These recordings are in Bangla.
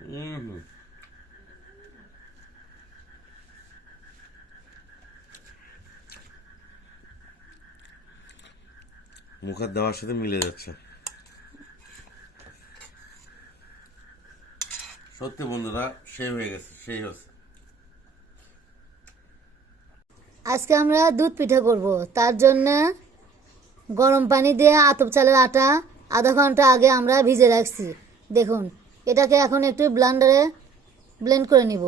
হুম। মুখের দেওয়ার সাথে মিলে যাচ্ছে। সত্যি বন্ধুরা, সেই হয়ে গেছে, সেই হচ্ছে। আজকে আমরা দুধ পিঠা করব। তার জন্য গরম পানি দিয়ে আতপ চালের আটা আধা ঘন্টা আগে আমরা ভিজে রাখছি। দেখুন, এটাকে এখন একটু ব্লেন্ডারে ব্লেন্ড করে নিব।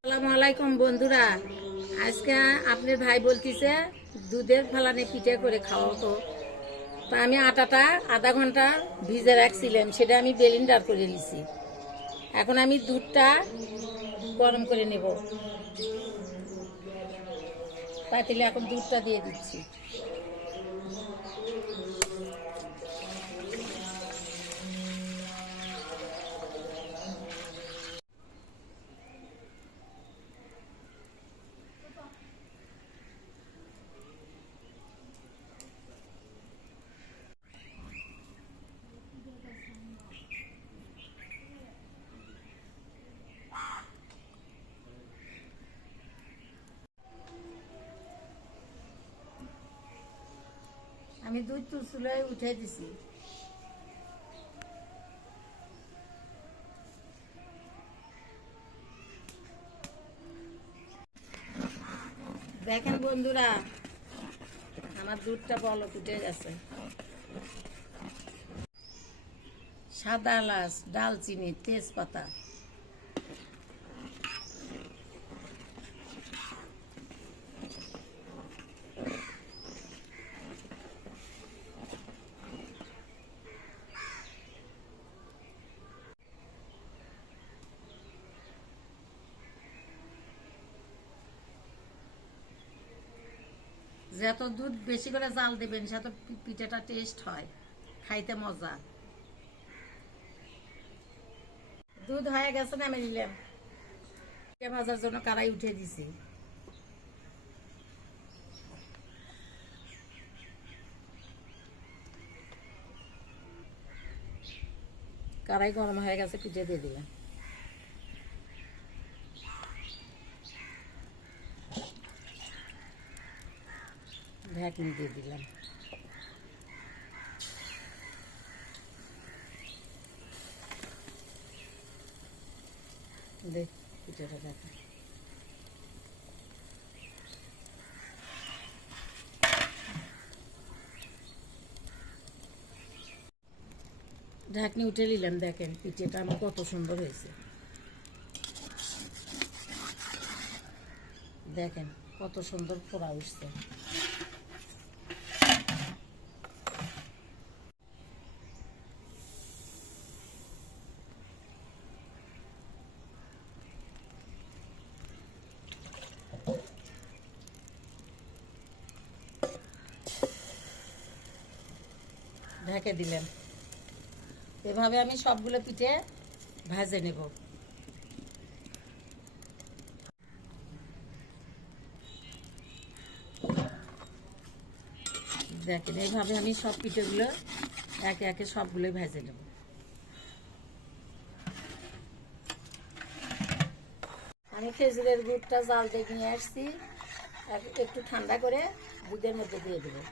আসসালামু আলাইকুম বন্ধুরা। আজকে আপনার ভাই বলতিছে দুধের ফালানে পিঠে করে খাওয়াবো। তা আমি আটাটা আধা ঘন্টা ভিজে রাখছিলাম, সেটা আমি ব্লেন্ডার করে নিছি। এখন আমি দুধটা গরম করে নেব। পাতিলে এখন দুধটা দিয়ে দিচ্ছি। আমি দুধ চুলায় উঠে দিছি। দেখেন বন্ধুরা, আমার দুধটা বলক উঠে গেছে। সাদা এলাচ, ডালচিনি, তেজপাতা, যত দুধ বেশি করে জাল দেবেন সেত পিঠাটা টেস্ট হয়, খাইতে মজা। দুধ হয়ে গেছে, নামে নিলাম। পিঠা ভাজার জন্য কড়াই উঠে দিছি। কড়াই গরম হয়ে গেছে, পিঠে দিয়ে দিলাম। ঢাকনি দিয়ে দিলাম। দেখ পিঠাটা দেখেন। ঢাকনি উঠে নিলাম। দেখেন পিঠেটা আমার কত সুন্দর হয়েছে। দেখেন কত সুন্দর পোড়া উঠছে। ঢেকে দিলাম। এভাবে আমি সবগুলো পিঠে ভেজে নেব। দেখেন এইভাবে আমি সব পিঠেগুলো একে একে সবগুলোই ভেজে নেব। আমি খেজুরের গুড়টা জাল দিয়ে নিয়ে আসছি, একটু ঠান্ডা করে দুধের মধ্যে দিয়ে দেবো।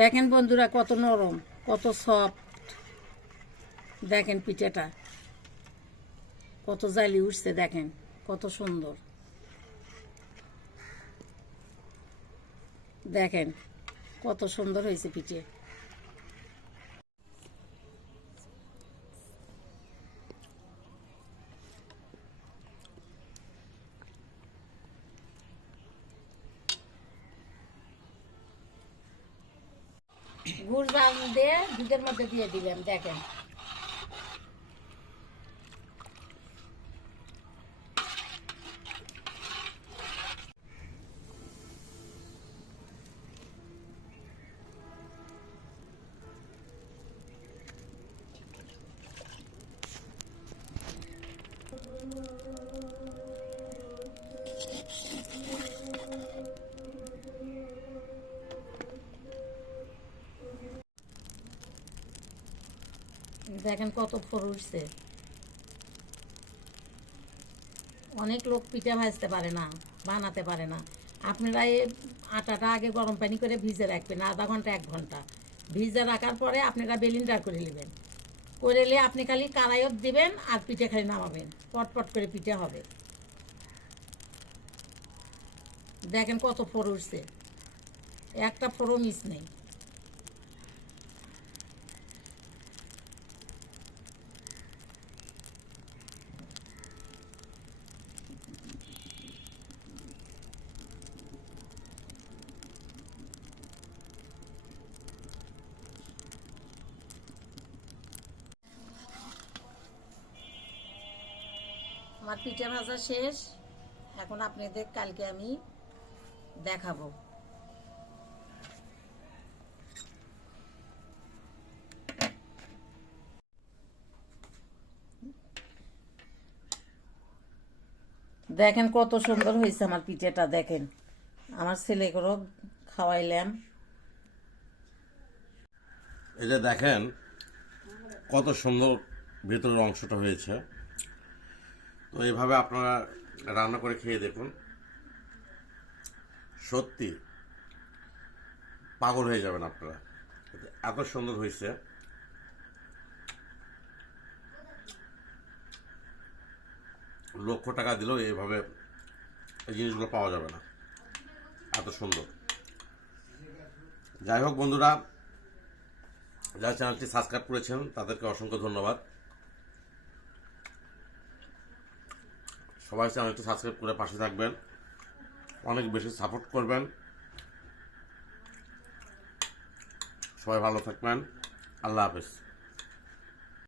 দেখেন বন্ধুরা কত নরম, কত সফট। দেখেন পিঠেটা কত জালি উঠছে, দেখেন কত সুন্দর। দেখেন কত সুন্দর হয়েছে পিঠে। গুড় জাল দিয়ে দুধের মধ্যে দিয়ে দিলাম। দেখেন দেখেন কত ফোর উঠছে। অনেক লোক পিঠা ভাজতে পারে না, বানাতে পারে না। আপনারা এই আটাটা আগে গরম পানি করে ভিজে রাখবেন, আধা ঘন্টা 1 ঘন্টা ভিজে রাখার পরে আপনারা বেলিন্ডার করে নেবেন। করে নিয়ে আপনি খালি কড়াইয়ত দিবেন আর পিঠে খালি নামাবেন, পটপট করে পিঠে হবে। দেখেন কত ফোর উঠছে, একটা ফোরও মিস নেই। আমার পিঠে ভাজা শেষ। এখন আপনাদের কালকে আমি দেখাবো। দেখেন কত সুন্দর হয়েছে আমার পিঠেটা। দেখেন আমার ছেলেগুলো খাওয়াইলাম। এই যে দেখেন কত সুন্দর ভেতরের অংশটা হয়েছে। তো এইভাবে আপনারা রান্না করে খেয়ে দেখুন, সত্যি পাগল হয়ে যাবেন আপনারা, এত সুন্দর হয়েছে। লক্ষ টাকা দিলেও এইভাবে এই জিনিসগুলো পাওয়া যাবে না, এত সুন্দর। যাই হোক বন্ধুরা, যারা চ্যানেলটি সাবস্ক্রাইব করেছেন তাদেরকে অসংখ্য ধন্যবাদ। সবাই চ্যানেলটি সাবস্ক্রাইব করে পাশে থাকবেন, অনেক বেশি সাপোর্ট করবেন। সবাই ভালো থাকবেন। আল্লাহ হাফেজ।